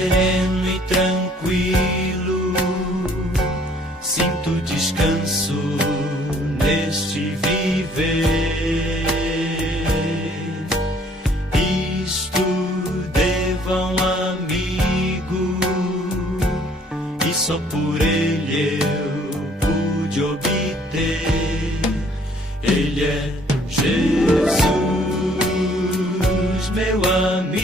sereno e tranquilo, sinto descanso neste viver. Isto devo a um amigo, e só por ele eu pude obter. Ele é Jesus, meu amigo,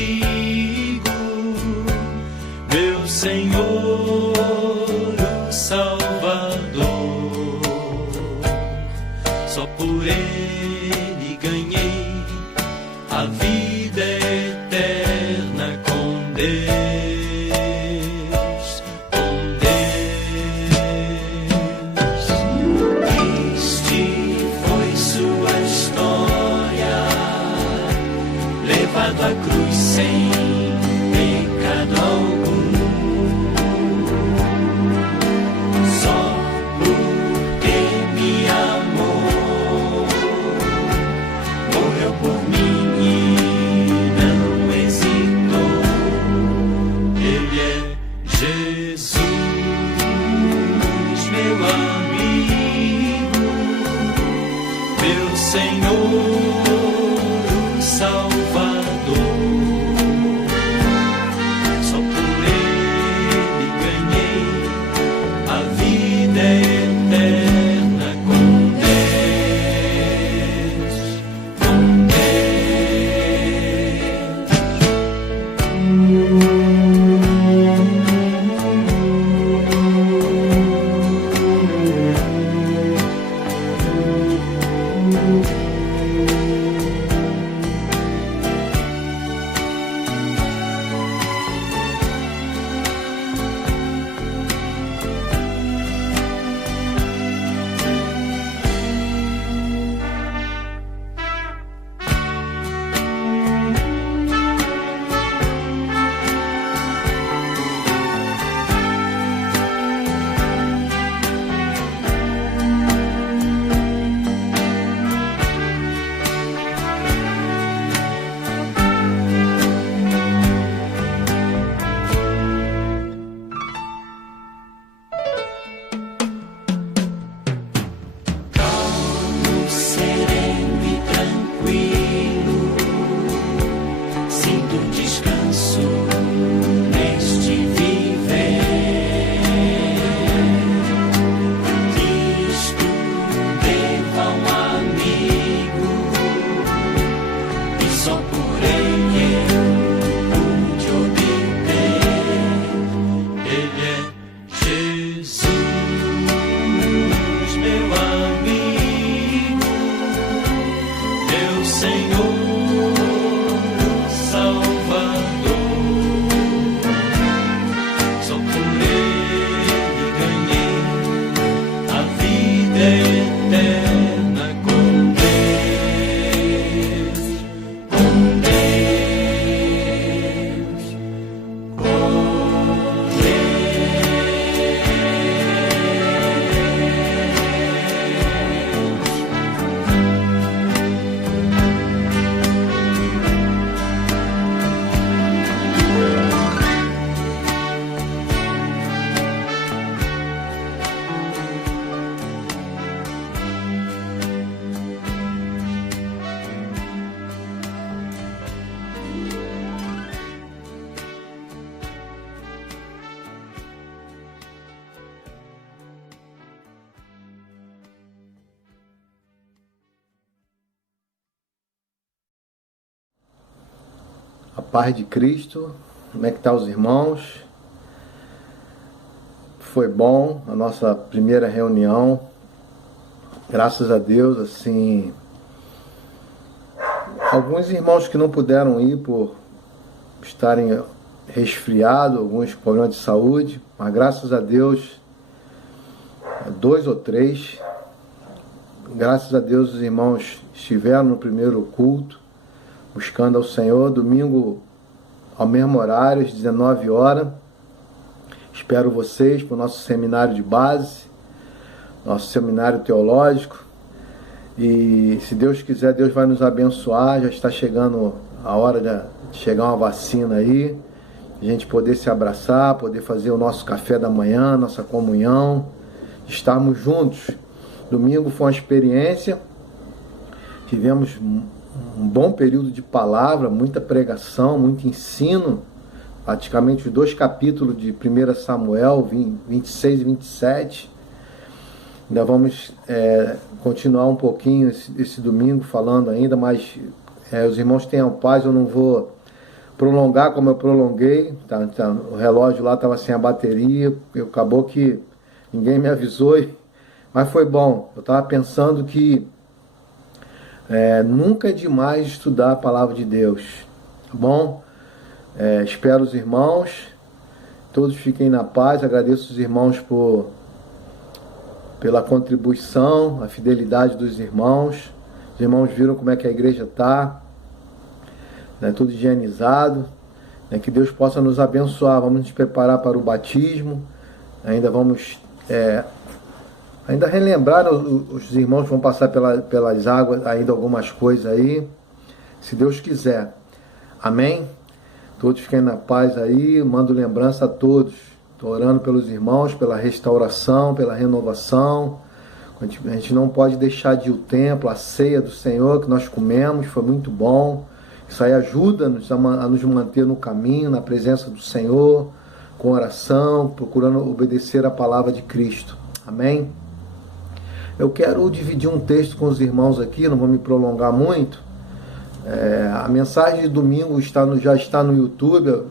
meu Senhor, o Salvador. Só por ele ganhei a vida eterna com Deus, com Deus. Triste foi sua história, levado à cruz sem pecado algum. Só porque me amou, morreu por mim e não hesitou. Ele é Jesus, meu amigo, meu Senhor, o Salvador. Só por ele ganhei a vida eterna com Deus, com A paz de Cristo. Como é que tá os irmãos? Foi bom a nossa primeira reunião. Graças a Deus, assim, alguns irmãos que não puderam ir por estarem resfriados, alguns problemas de saúde, mas graças a Deus, 2 ou 3, graças a Deus os irmãos estiveram no primeiro culto, buscando ao Senhor, domingo ao mesmo horário, às 19 horas. Espero vocês para o nosso seminário de base, nosso seminário teológico. E se Deus quiser, Deus vai nos abençoar. Já está chegando a hora de chegar uma vacina aí. a gente poder se abraçar, poder fazer o nosso café da manhã, nossa comunhão, estarmos juntos. Domingo foi uma experiência, tivemos um bom período de palavra, muita pregação, muito ensino, praticamente os 2 capítulos de 1 Samuel, 26 e 27. Ainda vamos continuar um pouquinho esse domingo falando ainda, mas os irmãos tenham paz, eu não vou prolongar como eu prolonguei, o relógio lá estava sem a bateria, acabou que ninguém me avisou, mas foi bom. Eu estava pensando que nunca é demais estudar a palavra de Deus, tá bom? Espero os irmãos, todos fiquem na paz, agradeço os irmãos pela contribuição, a fidelidade dos irmãos. Os irmãos viram como é que a igreja está, tudo higienizado, que Deus possa nos abençoar. Vamos nos preparar para o batismo, ainda vamos ainda relembrar, os irmãos vão passar pelas águas, ainda algumas coisas aí, se Deus quiser, amém? Todos fiquem na paz aí, mando lembrança a todos, estou orando pelos irmãos, pela restauração, pela renovação. A gente não pode deixar de ir ao templo, a ceia do Senhor que nós comemos, foi muito bom. Isso aí ajuda-nos a nos manter no caminho, na presença do Senhor, com oração, procurando obedecer a palavra de Cristo. Amém? Eu quero dividir um texto com os irmãos aqui, não vou me prolongar muito. A mensagem de domingo já está no YouTube.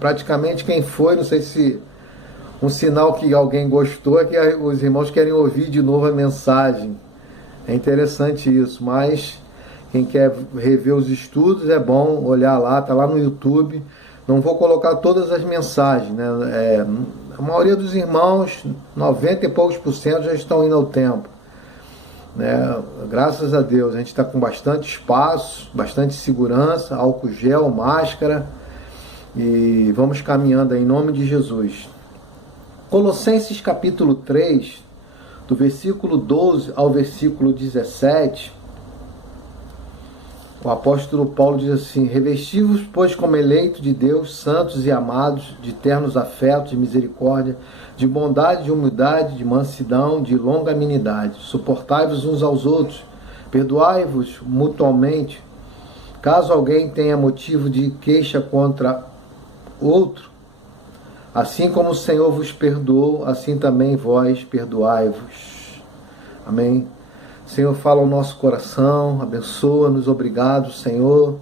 Praticamente quem foi, não sei se um sinal que alguém gostou é que os irmãos querem ouvir de novo a mensagem. É interessante isso, mas quem quer rever os estudos, é bom olhar lá, está lá no YouTube. Não vou colocar todas as mensagens, a maioria dos irmãos, 90 e poucos % já estão indo ao templo. Graças a Deus, a gente está com bastante espaço, bastante segurança, álcool gel, máscara, e vamos caminhando aí, em nome de Jesus. Colossenses capítulo 3, do versículo 12 ao versículo 17, o apóstolo Paulo diz assim: revesti-vos, pois, como eleito de Deus, santos e amados, de ternos afetos, de misericórdia, de bondade, de humildade, de mansidão, de longanimidade. Suportai-vos uns aos outros, perdoai-vos mutuamente, caso alguém tenha motivo de queixa contra outro. Assim como o Senhor vos perdoou, assim também vós perdoai-vos. Amém? Senhor, fala ao nosso coração, abençoa-nos, obrigado, Senhor,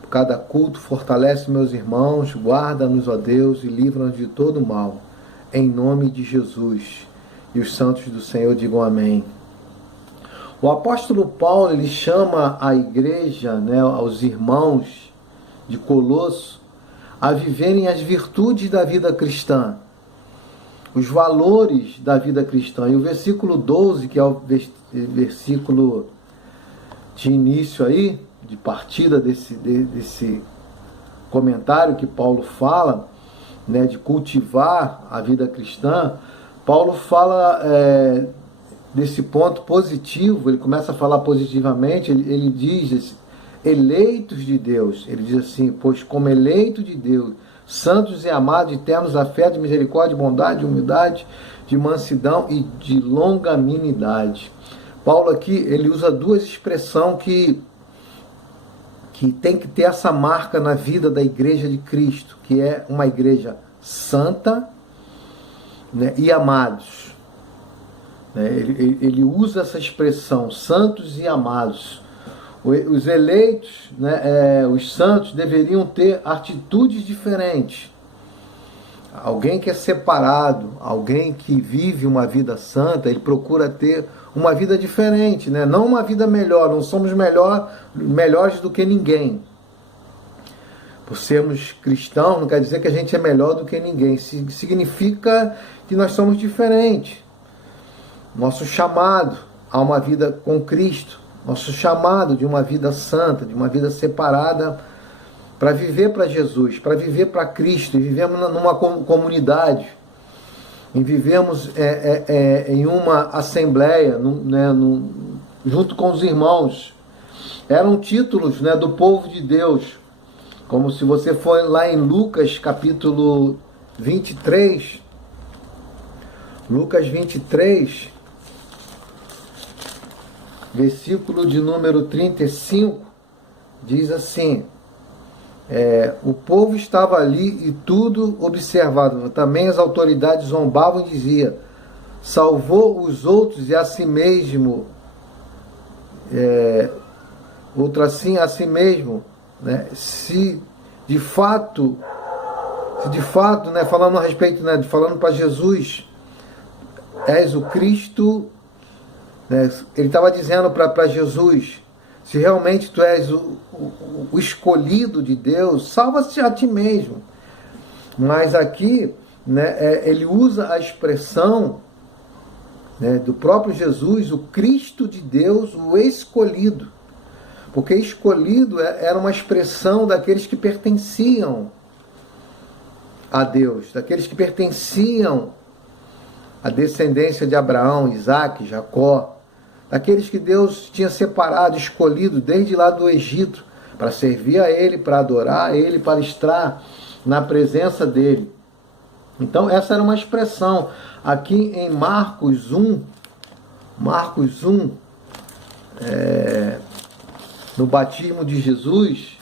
por cada culto, fortalece meus irmãos, guarda-nos, ó Deus, e livra-nos de todo mal, em nome de Jesus. E os santos do Senhor digam amém. O apóstolo Paulo, ele chama a igreja, aos irmãos de Colosso, a viverem as virtudes da vida cristã, os valores da vida cristã. E o versículo 12, que é o versículo de início aí, de partida desse comentário que Paulo fala, de cultivar a vida cristã, Paulo fala desse ponto positivo, ele começa a falar positivamente, ele diz, eleitos de Deus, ele diz assim, pois como eleito de Deus, santos e amados, de ternos afetos, de misericórdia, de bondade, de humildade, de mansidão e de longanimidade. Paulo aqui, ele usa duas expressões que tem que ter essa marca na vida da igreja de Cristo, que é uma igreja santa, e amados. Ele usa essa expressão, santos e amados. Os eleitos, os santos, deveriam ter atitudes diferentes. Alguém que é separado, alguém que vive uma vida santa, ele procura ter uma vida diferente, não uma vida melhor. Não somos melhores do que ninguém. Por sermos cristãos, não quer dizer que a gente é melhor do que ninguém. Significa que nós somos diferentes. Nosso chamado a uma vida com Cristo, nosso chamado de uma vida santa, de uma vida separada, para viver para Jesus, para viver para Cristo, e vivemos numa comunidade, e vivemos em uma assembleia, junto com os irmãos. Eram títulos do povo de Deus. Como se você for lá em Lucas capítulo 23, Lucas 23, versículo de número 35, diz assim: o povo estava ali e tudo observava. Também as autoridades zombavam e diziam: salvou os outros e a si mesmo, outro assim a si mesmo, né? Se de fato, né, falando a respeito, né, falando para Jesus, és o Cristo, né, ele estava dizendo para Jesus: se realmente tu és o escolhido de Deus, salva-te a ti mesmo. Mas aqui, né, ele usa a expressão, né, do próprio Jesus, o Cristo de Deus, o escolhido. Porque escolhido era uma expressão daqueles que pertenciam a Deus, daqueles que pertenciam à descendência de Abraão, Isaac, Jacó, daqueles que Deus tinha separado, escolhido desde lá do Egito, para servir a Ele, para adorar a Ele, para estar na presença dEle. Então essa era uma expressão. Aqui em Marcos 1, no batismo de Jesus,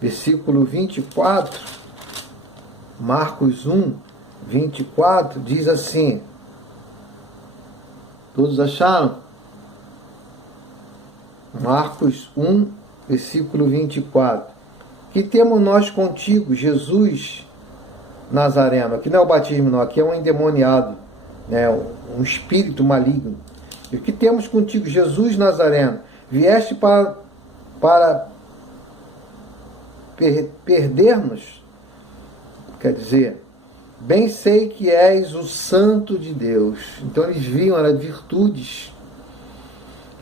versículo 24, Marcos 1, 24, diz assim, todos acharam? Marcos 1, versículo 24. Que temos nós contigo, Jesus Nazareno? Aqui não é o batismo, não, aqui é um endemoniado, né? Um espírito maligno. E o que temos contigo, Jesus Nazareno? Vieste para perder-nos? Quer dizer, bem sei que és o Santo de Deus. Então eles viam, eram virtudes.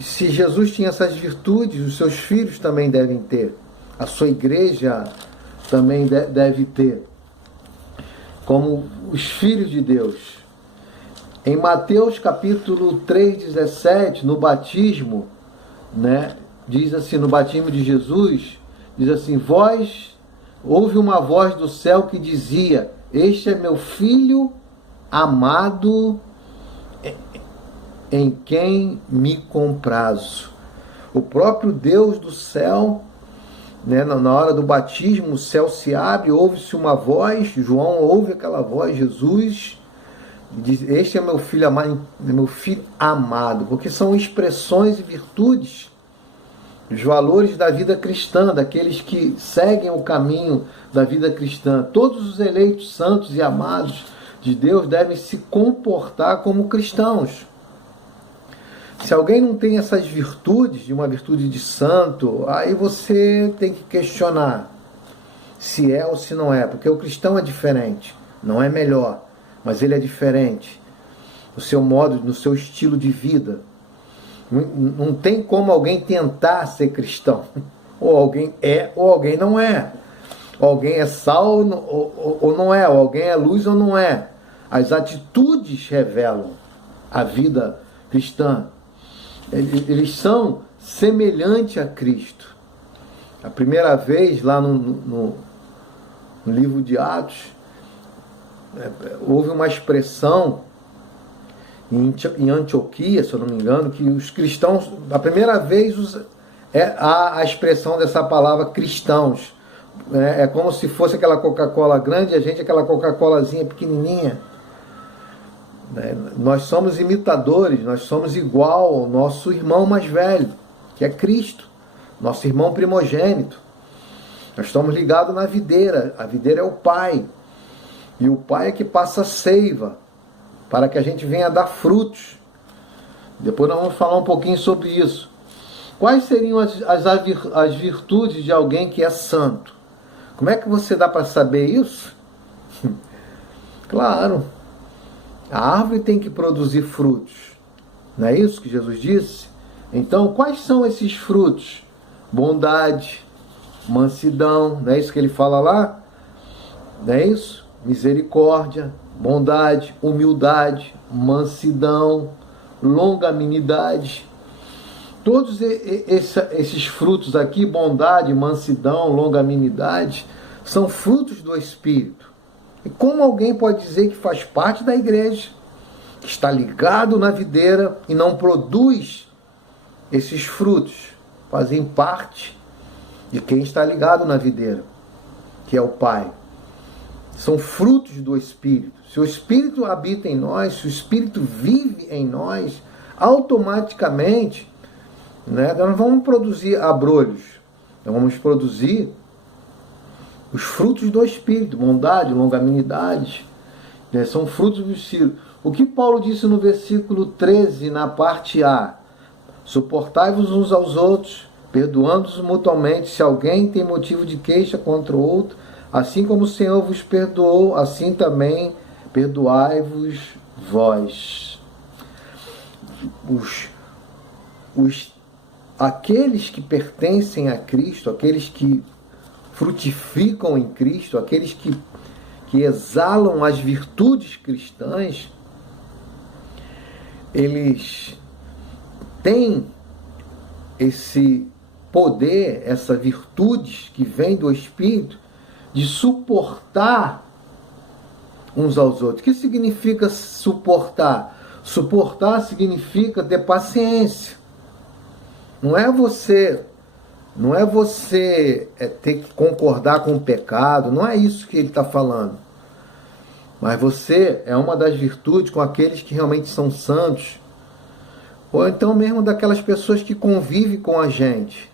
E se Jesus tinha essas virtudes, os seus filhos também devem ter. A sua igreja também deve ter. Como os filhos de Deus. Em Mateus capítulo 3,17, no batismo, né, diz assim, no batismo de Jesus, diz assim: houve uma voz do céu que dizia: este é meu filho amado, em quem me comprazo. O próprio Deus do céu, né, na hora do batismo, o céu se abre, ouve-se uma voz, João ouve aquela voz, Jesus diz: este é meu filho amado, porque são expressões e virtudes, os valores da vida cristã, daqueles que seguem o caminho da vida cristã. Todos os eleitos santos e amados de Deus devem se comportar como cristãos. Se alguém não tem essas virtudes, de uma virtude de santo, aí você tem que questionar se é ou se não é, porque o cristão é diferente, não é melhor, mas ele é diferente no seu modo, no seu estilo de vida. Não tem como alguém tentar ser cristão. Ou alguém é, ou alguém não é. Ou alguém é sal ou não é. Ou alguém é luz ou não é. As atitudes revelam a vida cristã. Eles são semelhantes a Cristo. A primeira vez, lá no livro de Atos, houve uma expressão em Antioquia, se eu não me engano, que os cristãos, a primeira vez há a expressão dessa palavra cristãos. É como se fosse aquela Coca-Cola grande e a gente aquela Coca-Colazinha pequenininha. Nós somos imitadores, nós somos igual ao nosso irmão mais velho, que é Cristo, nosso irmão primogênito. Nós estamos ligados na videira, a videira é o Pai, e o Pai é que passa a seiva, para que a gente venha dar frutos. Depois nós vamos falar um pouquinho sobre isso. Quais seriam as virtudes de alguém que é santo? Como é que você dá para saber isso? Claro, a árvore tem que produzir frutos. Não é isso que Jesus disse? Então, quais são esses frutos? Bondade, mansidão, não é isso que ele fala lá? Não é isso? Misericórdia, bondade, humildade, mansidão, longanimidade. Todos esses frutos aqui, bondade, mansidão, longanimidade, são frutos do Espírito. E como alguém pode dizer que faz parte da igreja, que está ligado na videira e não produz esses frutos? Fazem parte de quem está ligado na videira, que é o Pai. São frutos do Espírito. Se o Espírito habita em nós, se o Espírito vive em nós, automaticamente, né, nós não vamos produzir abrolhos, nós vamos produzir os frutos do Espírito, bondade, longanimidade, né, são frutos do Espírito. O que Paulo disse no versículo 13, na parte A: suportai-vos uns aos outros, perdoando-os mutuamente, se alguém tem motivo de queixa contra o outro, assim como o Senhor vos perdoou, assim também perdoai-vos vós. Aqueles que pertencem a Cristo, aqueles que frutificam em Cristo, aqueles que exalam as virtudes cristãs, eles têm esse poder, essa virtude que vem do Espírito, de suportar uns aos outros. O que significa suportar? Suportar significa ter paciência. Não é você ter que concordar com o pecado, não é isso que ele está falando. Mas você é uma das virtudes com aqueles que realmente são santos, ou então mesmo daquelas pessoas que convivem com a gente.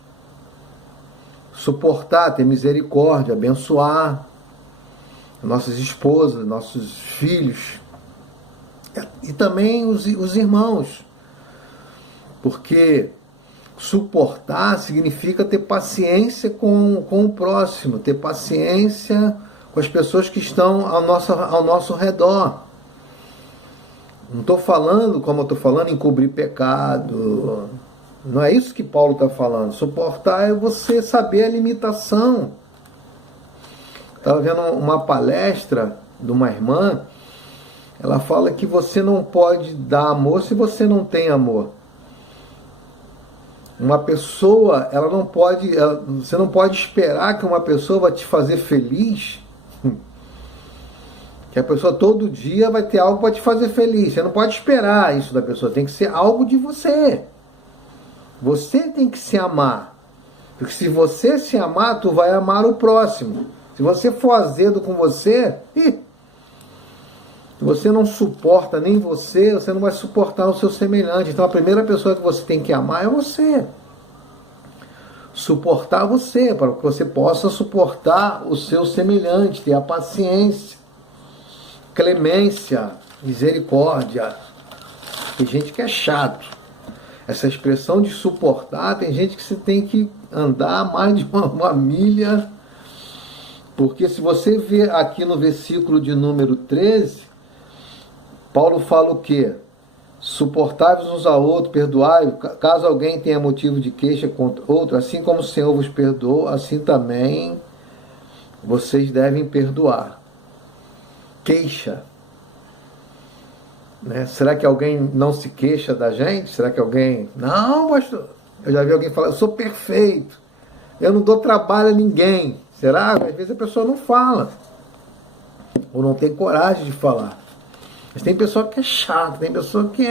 Suportar, ter misericórdia, abençoar nossas esposas, nossos filhos e também os irmãos, porque suportar significa ter paciência com o próximo, ter paciência com as pessoas que estão ao nosso redor. Não estou falando, como eu estou falando, em cobrir pecado. Não é isso que Paulo está falando. Suportar é você saber a limitação. Estava vendo uma palestra de uma irmã. Ela fala que você não pode dar amor se você não tem amor. Uma pessoa, você não pode esperar que uma pessoa vai te fazer feliz, que a pessoa todo dia vai ter algo para te fazer feliz. Você não pode esperar isso da pessoa, tem que ser algo de você. Você tem que se amar. Porque se você se amar, tu vai amar o próximo. Se você for azedo com você, se você não suporta nem você não vai suportar o seu semelhante. Então a primeira pessoa que você tem que amar é você. Suportar você, para que você possa suportar o seu semelhante, ter a paciência, clemência, misericórdia. Tem gente que é chato. Essa expressão de suportar, tem gente que você tem que andar mais de uma milha, porque se você ver aqui no versículo de número 13, Paulo fala o quê? Suportai-vos uns a outros, perdoai, caso alguém tenha motivo de queixa contra outro, assim como o Senhor vos perdoou, assim também vocês devem perdoar. Queixa. Né? Será que alguém não se queixa da gente? Será que alguém... Não, pastor. Eu já vi alguém falar, eu sou perfeito, eu não dou trabalho a ninguém. Será? Às vezes a pessoa não fala, ou não tem coragem de falar. Mas tem pessoa que é chata, tem pessoa que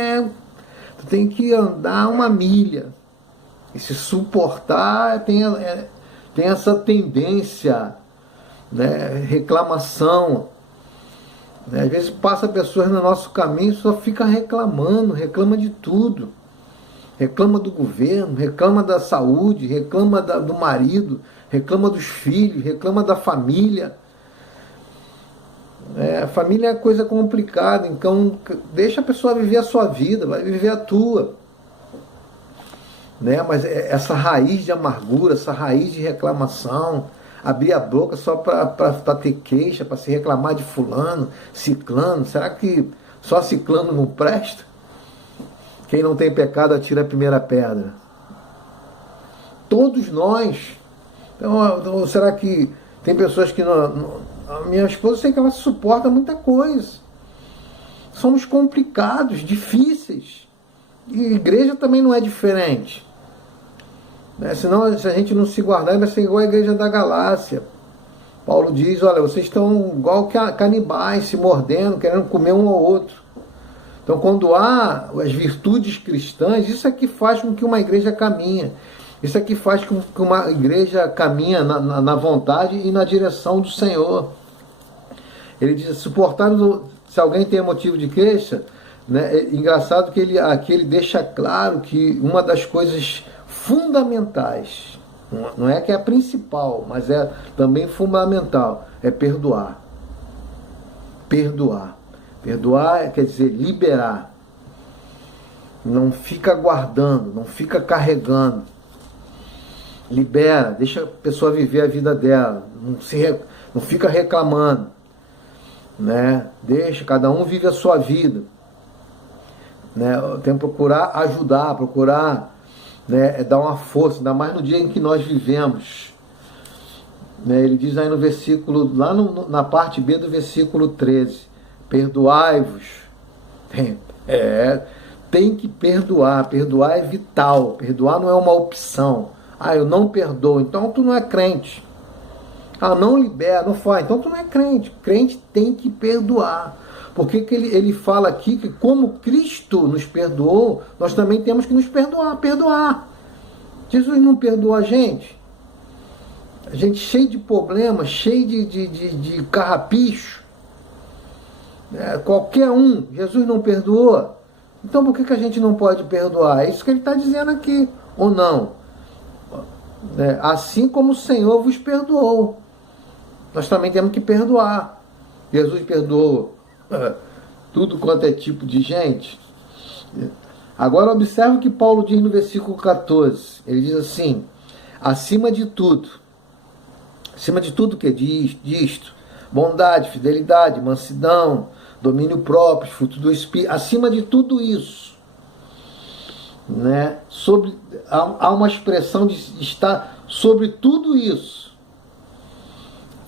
tu tem que andar uma milha. E se suportar, tem essa tendência, né, reclamação. Né? Às vezes passa pessoas no nosso caminho e só fica reclamando, reclama de tudo. Reclama do governo, reclama da saúde, reclama do marido, reclama dos filhos, reclama da família. A família é coisa complicada, então deixa a pessoa viver a sua vida, vai viver a tua. Né? Mas essa raiz de amargura, essa raiz de reclamação, abrir a boca só para ter queixa, para se reclamar de fulano, ciclano, será que só ciclano não presta? Quem não tem pecado atira a primeira pedra. Todos nós. Então, será que tem pessoas que a minha esposa, eu sei que ela suporta muita coisa. Somos complicados, difíceis. E a igreja também não é diferente. Né? Senão, se a gente não se guardar, vai ser igual a igreja da Galácia. Paulo diz, olha, vocês estão igual canibais, se mordendo, querendo comer um ao outro. Então, quando há as virtudes cristãs, isso é que faz com que uma igreja caminhe. Isso é que faz com que uma igreja caminhe na vontade e na direção do Senhor. Ele diz, suportando, se alguém tem motivo de queixa, né, é engraçado que aqui ele deixa claro que uma das coisas fundamentais, não é que é a principal, mas é também fundamental, é perdoar. Perdoar. Perdoar quer dizer liberar. Não fica guardando, não fica carregando. Libera, deixa a pessoa viver a vida dela. Não fica reclamando. Né? Deixa, cada um vive a sua vida. Né? Tem que procurar ajudar, procurar, né, dar uma força, ainda mais no dia em que nós vivemos. Né? Ele diz aí no versículo, lá na parte B do versículo 13, perdoai-vos. Tem que perdoar. Perdoar é vital. Perdoar não é uma opção. Eu não perdoo, então tu não é crente. Não libera, não faz, então tu não é crente. Crente tem que perdoar. Porque que ele fala aqui que como Cristo nos perdoou, nós também temos que nos perdoar. Jesus não perdoou a gente. A gente cheio de problemas, cheio de carrapicho. Qualquer um, Jesus não perdoou. Então por que a gente não pode perdoar? É isso que ele está dizendo aqui, ou não? Assim como o Senhor vos perdoou, nós também temos que perdoar. Jesus perdoou tudo quanto é tipo de gente. Agora observe o que Paulo diz no versículo 14. Ele diz assim, acima de tudo que disto, bondade, fidelidade, mansidão, domínio próprio, fruto do Espírito, acima de tudo isso, né? Há uma expressão de estar sobre tudo isso.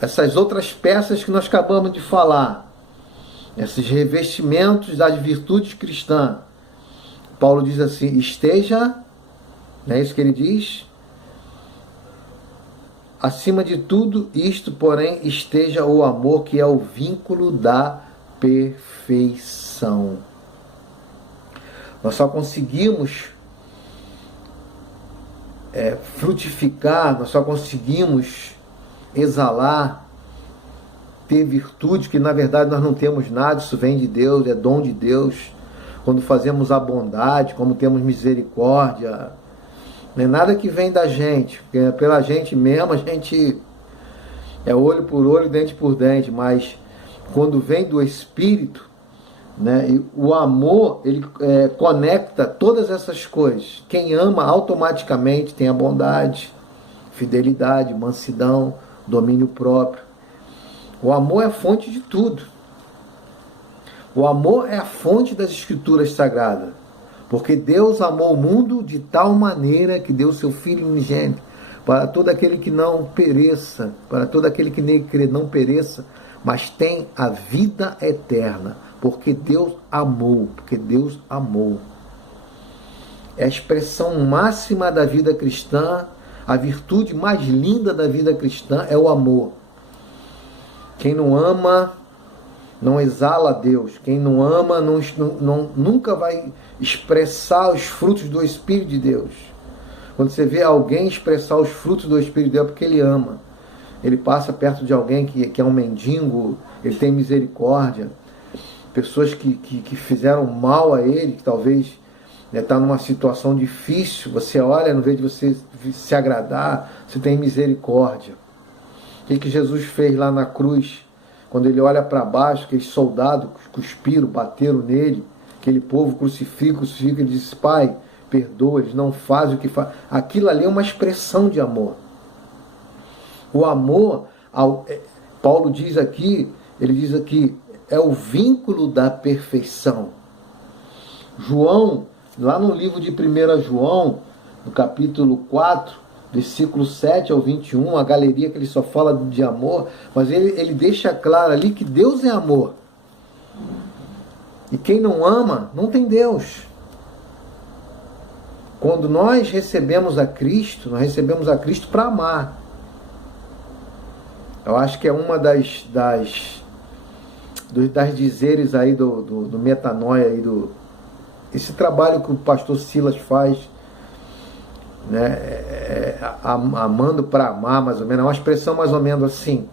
Essas outras peças que nós acabamos de falar, esses revestimentos das virtudes cristãs, Paulo diz assim, esteja, não é isso que ele diz? Acima de tudo isto, porém, esteja o amor, que é o vínculo da perfeição. Nós só conseguimos frutificar, nós só conseguimos exalar, ter virtude, que na verdade nós não temos nada, isso vem de Deus, é dom de Deus. Quando fazemos a bondade, como temos misericórdia, não é nada que vem da gente, porque pela gente mesmo, a gente é olho por olho, dente por dente, mas quando vem do Espírito, né, e o amor, ele conecta todas essas coisas. Quem ama automaticamente tem a bondade, fidelidade, mansidão, domínio próprio. O amor é a fonte de tudo. O amor é a fonte das Escrituras Sagradas. Porque Deus amou o mundo de tal maneira que deu seu Filho unigênito, para todo aquele que não pereça, para todo aquele que nele crê não pereça, mas tem a vida eterna. Porque Deus amou, É a expressão máxima da vida cristã, a virtude mais linda da vida cristã é o amor. Quem não ama não exala a Deus. Quem não ama nunca vai expressar os frutos do Espírito de Deus. Quando você vê alguém expressar os frutos do Espírito de Deus, é porque ele ama. Ele passa perto de alguém que é um mendigo, ele tem misericórdia. Pessoas que fizeram mal a ele, que talvez está numa situação difícil, você olha, no vez de você se agradar, você tem misericórdia. O que Jesus fez lá na cruz? Quando ele olha para baixo, aqueles soldados cuspiram, bateram nele, aquele povo crucifica, ele diz, Pai, perdoa, eles não fazem o que fazem. Aquilo ali é uma expressão de amor. O amor, Paulo diz aqui, ele diz aqui, é o vínculo da perfeição. João, lá no livro de 1 João, no capítulo 4, versículo 7 ao 21, a galeria que ele só fala de amor, mas ele deixa claro ali que Deus é amor. E quem não ama, não tem Deus. Quando nós recebemos a Cristo, nós recebemos a Cristo para amar. Eu acho que é uma das dizeres aí do metanoia, aí esse trabalho que o pastor Silas faz, né, amando para amar, mais ou menos, é uma expressão mais ou menos assim,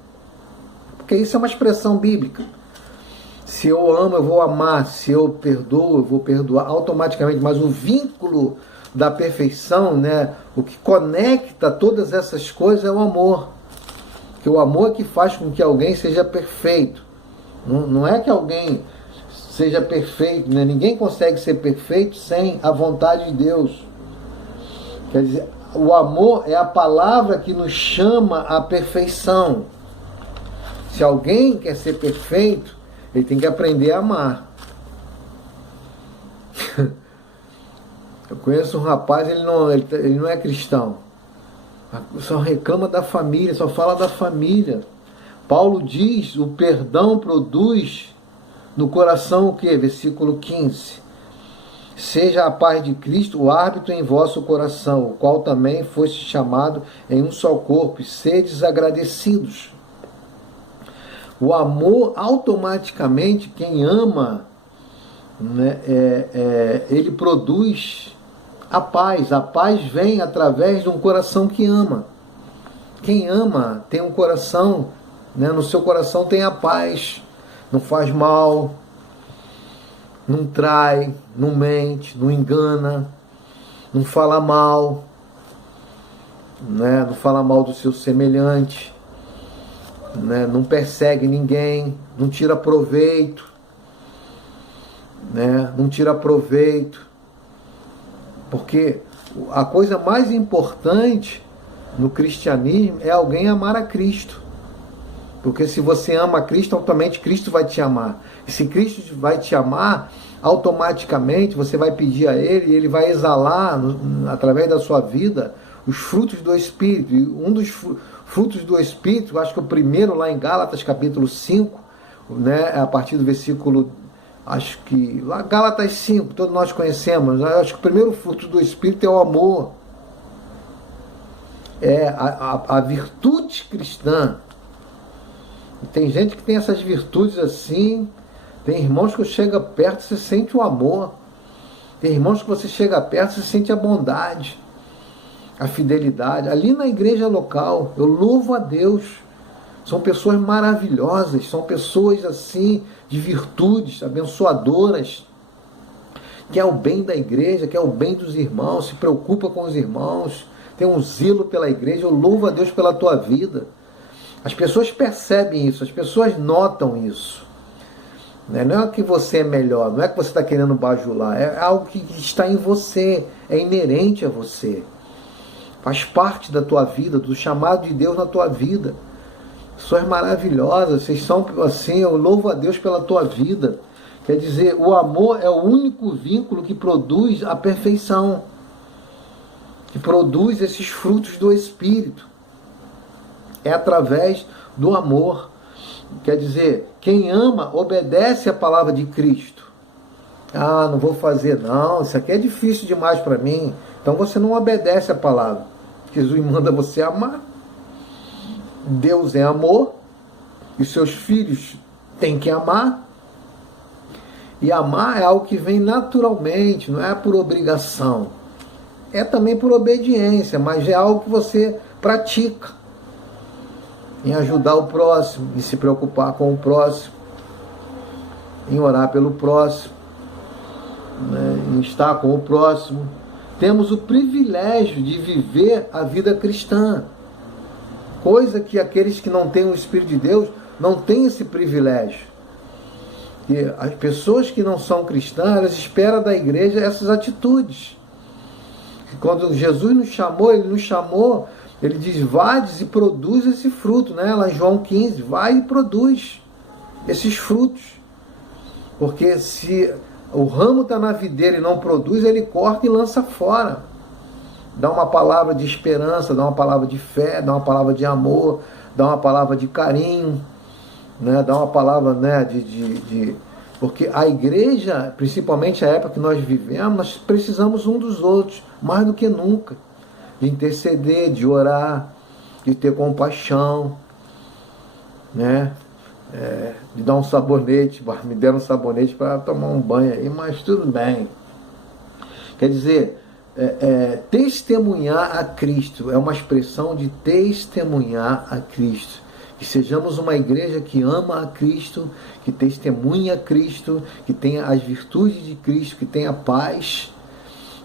porque isso é uma expressão bíblica. Se eu amo, eu vou amar, se eu perdoo, eu vou perdoar automaticamente, mas o vínculo da perfeição, né, o que conecta todas essas coisas é o amor, que o amor é que faz com que alguém seja perfeito. Não é que alguém seja perfeito, né? Ninguém consegue ser perfeito sem a vontade de Deus. Quer dizer, o amor é a palavra que nos chama à perfeição. Se alguém quer ser perfeito, ele tem que aprender a amar. Eu conheço um rapaz, ele não é cristão. Só reclama da família, só fala da família. Paulo diz, o perdão produz no coração o quê? Versículo 15. Seja a paz de Cristo o árbitro em vosso coração, o qual também foste chamado em um só corpo, e sedes agradecidos. O amor, automaticamente, quem ama, né, ele produz a paz. A paz vem através de um coração que ama. Quem ama tem um coração, né, no seu coração tem a paz, não faz mal, não trai, não mente, não engana, não fala mal, né, não fala mal do seu semelhante, né, não persegue ninguém, não tira proveito, né, não tira proveito, porque a coisa mais importante no cristianismo é alguém amar a Cristo. Porque se você ama a Cristo, automaticamente Cristo vai te amar. E se Cristo vai te amar, automaticamente você vai pedir a Ele, e Ele vai exalar, através da sua vida, os frutos do Espírito. E um dos frutos do Espírito, acho que o primeiro lá em Gálatas capítulo 5, né, a partir do versículo, acho que lá Gálatas 5, todos nós conhecemos, acho que o primeiro fruto do Espírito é o amor. É a virtude cristã. Tem gente que tem essas virtudes assim, tem irmãos que chega perto e você sente o amor, tem irmãos que você chega perto e você sente a bondade, a fidelidade. Ali na igreja local, eu louvo a Deus, são pessoas maravilhosas, são pessoas assim, de virtudes, abençoadoras, que é o bem da igreja, que é o bem dos irmãos, se preocupa com os irmãos, tem um zelo pela igreja. Eu louvo a Deus pela tua vida. As pessoas percebem isso, as pessoas notam isso. Não é que você é melhor, não é que você está querendo bajular, é algo que está em você, é inerente a você. Faz parte da tua vida, do chamado de Deus na tua vida. Pessoas maravilhosas, vocês são assim, eu louvo a Deus pela tua vida. Quer dizer, o amor é o único vínculo que produz a perfeição, que produz esses frutos do Espírito. É através do amor. Quer dizer, quem ama obedece a palavra de Cristo. Ah, não vou fazer não, isso aqui é difícil demais para mim. Então você não obedece a palavra. Jesus manda você amar. Deus é amor, e seus filhos têm que amar. E amar é algo que vem naturalmente, não é por obrigação. É também por obediência, mas é algo que você pratica. Em ajudar o próximo, em se preocupar com o próximo, em orar pelo próximo, né, em estar com o próximo. Temos o privilégio de viver a vida cristã, coisa que aqueles que não têm o Espírito de Deus não têm esse privilégio. E as pessoas que não são cristãs, elas esperam da igreja essas atitudes. Quando Jesus nos chamou, ele diz, vades e produz esse fruto, né? Lá em João 15, vai e produz esses frutos. Porque se o ramo está na videira e não produz, ele corta e lança fora. Dá uma palavra de esperança, dá uma palavra de fé, dá uma palavra de amor, dá uma palavra de carinho, né? Dá uma palavra, né, Porque a igreja, principalmente a época que nós vivemos, nós precisamos um dos outros, mais do que nunca. De interceder, de orar, de ter compaixão, né? De dar um sabonete, me deram um sabonete para tomar um banho aí, mas tudo bem. Quer dizer, testemunhar a Cristo é uma expressão de testemunhar a Cristo. Que sejamos uma igreja que ama a Cristo, que testemunha a Cristo, que tenha as virtudes de Cristo, que tenha paz,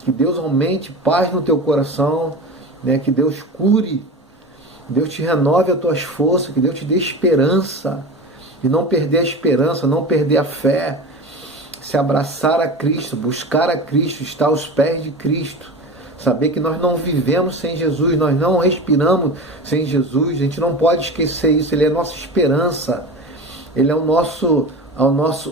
que Deus aumente paz no teu coração, né? Que Deus cure, Deus te renove as tuas forças, que Deus te dê esperança, e não perder a esperança, não perder a fé, se abraçar a Cristo, buscar a Cristo, estar aos pés de Cristo, saber que nós não vivemos sem Jesus, nós não respiramos sem Jesus, a gente não pode esquecer isso, Ele é a nossa esperança, Ele é o nosso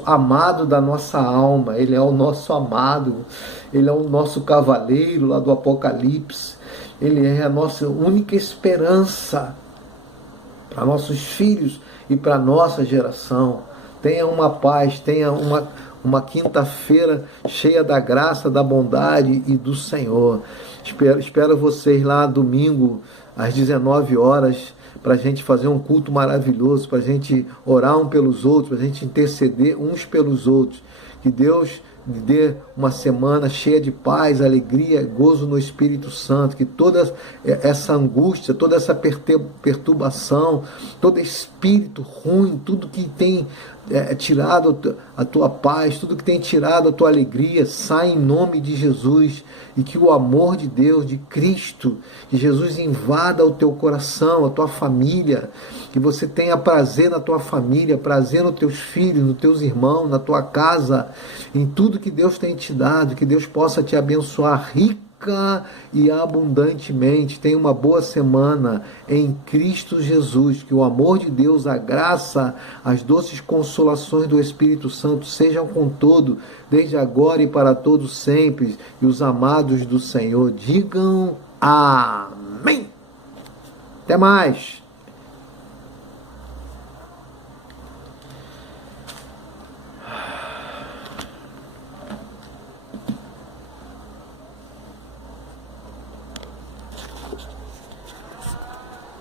amado da nossa alma, Ele é o nosso amado, Ele é o nosso cavaleiro lá do Apocalipse, Ele é a nossa única esperança para nossos filhos e para a nossa geração. Tenha uma paz, tenha uma quinta-feira cheia da graça, da bondade e do Senhor. Espero vocês lá domingo às 19 horas para a gente fazer um culto maravilhoso, para a gente orar uns pelos outros, para a gente interceder uns pelos outros. Que Deus dê uma semana cheia de paz, alegria, gozo no Espírito Santo, que toda essa angústia, toda essa perturbação, todo espírito ruim, tudo que tem tirado a tua paz, tudo que tem tirado a tua alegria, sai em nome de Jesus, e que o amor de Deus, de Cristo, que Jesus invada o teu coração, a tua família, que você tenha prazer na tua família, prazer nos teus filhos, nos teus irmãos, na tua casa, em tudo que Deus tem te dado, que Deus possa te abençoar rica e abundantemente. Tenha uma boa semana em Cristo Jesus, que o amor de Deus, a graça, as doces consolações do Espírito Santo sejam com todo, desde agora e para todos sempre, e os amados do Senhor digam amém. Até mais.